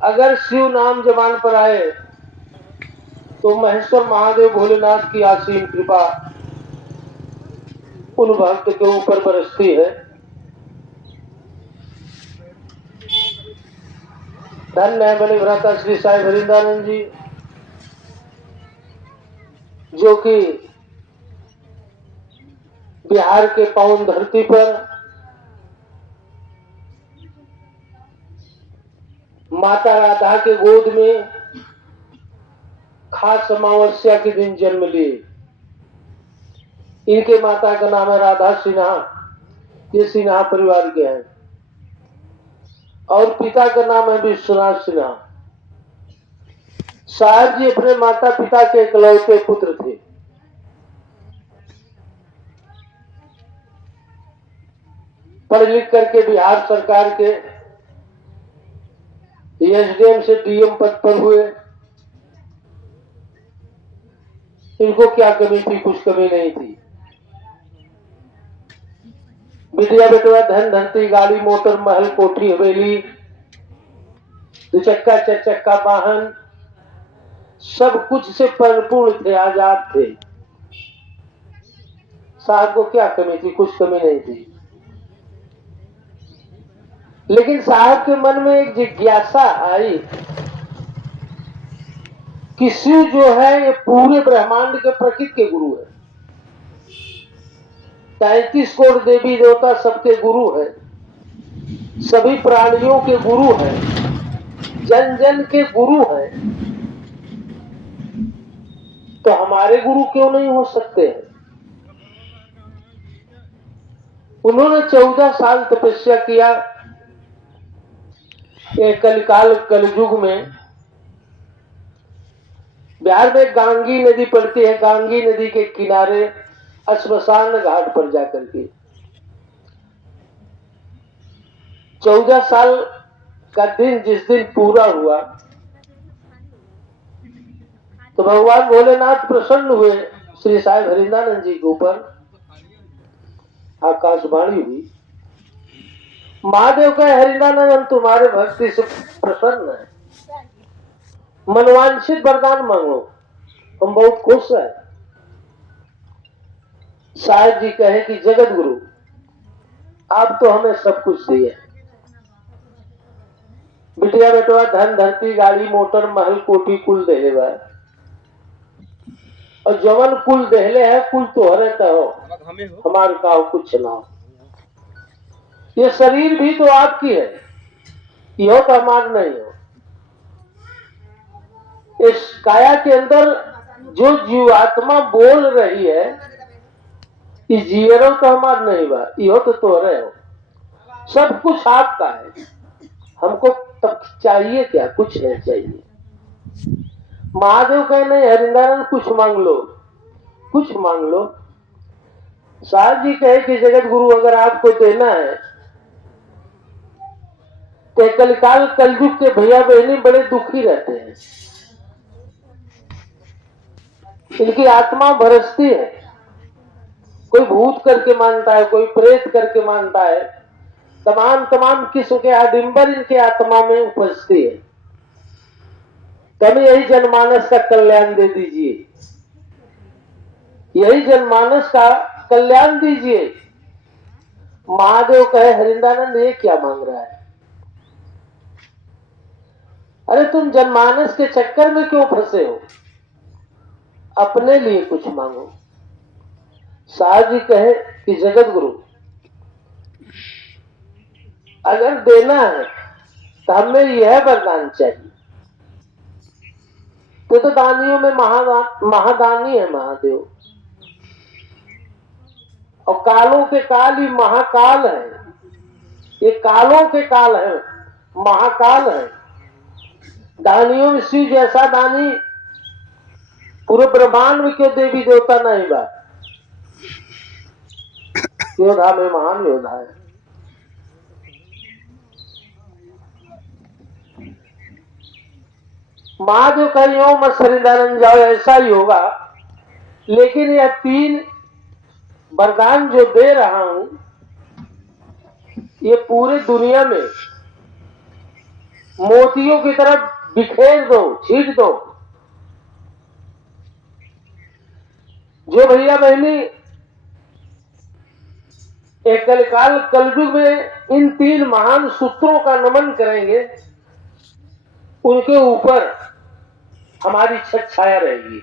अगर शिव नाम जबान पर आए तो महेश्वर महादेव भोलेनाथ की असीम कृपा उन भक्त के ऊपर बरसती है। धन्य है बलि भ्राता श्री साई वृंदानंद जी, जो कि बिहार के पावन धरती पर माता राधा के गोद में खास अमावस्या के दिन जन्म लिए। इनके माता का नाम है राधा सिन्हा। ये सिन्हा परिवार के हैं और पिता का नाम है विश्वनाथ सिन्हा। साहब जी अपने माता पिता के इकलौते पुत्र थे। पढ़ लिख करके बिहार सरकार के एसडीएम से डीएम पद पर हुए। इनको क्या कमी थी? कुछ कमी नहीं थी। बिटिया बेटवा धन धनती गाड़ी मोटर महल कोठी हवेली दुचक्का चरचक्का वाहन सब कुछ से परिपूर्ण थे, आजाद थे। साहब को क्या कमी थी? कुछ कमी नहीं थी। लेकिन साहब के मन में एक जिज्ञासा आई कि शिव जो है ये पूरे ब्रह्मांड के प्रकृति के गुरु है। 33 करोड़ देवी देवता सबके गुरु है, सभी प्राणियों के गुरु है, जन जन के गुरु है। तो हमारे गुरु क्यों नहीं हो सकते हैं? उन्होंने 14 साल तपस्या किया। कलिकाल कलयुग में बिहार में गांगी नदी पड़ती है। गांगी नदी के किनारे श्मशान घाट पर जाकर के 14 साल का दिन जिस दिन पूरा हुआ तो भगवान भोलेनाथ प्रसन्न हुए श्री साई वृंदानंद जी के ऊपर। आकाशवाणी हुई, महादेव का हरिंदानंद हम तुम्हारे भक्ति से प्रसन्न है, मनवांछित वरदान मांगो, हम बहुत खुश हैं। साहिब जी कहे कि जगत गुरु आप तो हमें सब कुछ दिए। बिटिया बेटवा धन धरती गाड़ी मोटर महल कोठी कुल देहले और जवन कुल देहले है कुल तोहरे कहो, हमारे कहो कुछ ना हो। ये शरीर भी तो आपकी है, यह तो हमार नहीं हो। इस काया के अंदर जो जीवात्मा बोल रही है कि जीवरो तो हमार नहीं बा, यह तो तोहरे हो। सब कुछ आपका है, हमको तब चाहिए क्या? कुछ नहीं चाहिए। महादेव कहे नहीं हरिंदानंद कुछ मांग लो, कुछ मांग लो। साहब जी कहे कि जगत गुरु अगर आपको देना है तो कलिकाल कलयुग के भैया बहनी बड़े दुखी रहते हैं, इनकी आत्मा भरसती है। कोई भूत करके मानता है, कोई प्रेत करके मानता है, तमाम किस्म के आडिंबर इनके आत्मा में उपजती है। तभी यही जनमानस का कल्याण दे दीजिए, यही जनमानस का कल्याण दीजिए। महादेव कहे हरिंदानंद ये क्या मांग रहा है? अरे तुम जनमानस के चक्कर में क्यों फंसे हो? अपने लिए कुछ मांगो। साहब जी कहे कि जगत गुरु अगर देना है तो हमें यह वरदान चाहिए। तो दानियों में महादानी है महादेव, और कालों के काल ही महाकाल है। ये कालों के काल है, महाकाल है। दानियों में शिव जैसा दानी पूरे ब्रह्मांड में क्यों देवी देवता नहीं बा? योद्धा में महान योद्धा है। महादेव कहीं हो मत हरिंदानंद जाओ, ऐसा ही होगा। लेकिन यह 3 वरदान जो दे रहा हूं ये पूरे दुनिया में मोतियों की तरफ बिखेर दो, छीट दो। जो भैया बहनी एक कलकाल कलयुग में इन 3 महान सूत्रों का नमन करेंगे, उनके ऊपर हमारी छत छाया रहेगी।